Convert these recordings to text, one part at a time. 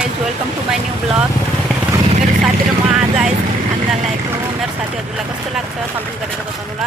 Guys welcome to my new blog. मेरो साथी र म आज आइसक्रिम खान जान लागेको। मेरो साथीहरूलाई कस्तो लाग्छ कमेन्ट गरेर बताउनु ल।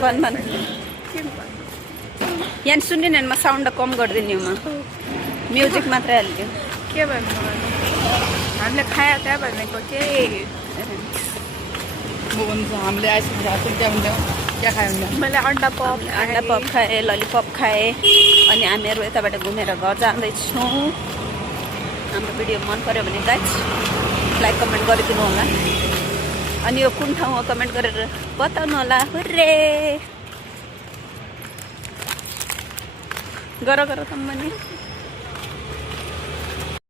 भन भन यहाँ सुन्दैन म साउन्ड कम गरिदिने हो। म म्युजिक मात्रै हाल्थ्यो। के भन्नु हामीले खायो त्यहाँ भनेको के हामीले आइसक्रिम क्या खायो मैले अन्डा पप खाएँ, ललिपप खाएँ। अनि हामीहरू यताबाट घुमेर घर जाँदैछौँ। हाम्रो भिडियो मन पर्यो भने गाइज लाइक कमेन्ट गरिदिनु होला। अनि यो कुन ठाउँ हो कमेन्ट गरेर बताउनु होला। हुर्रे गर त पनि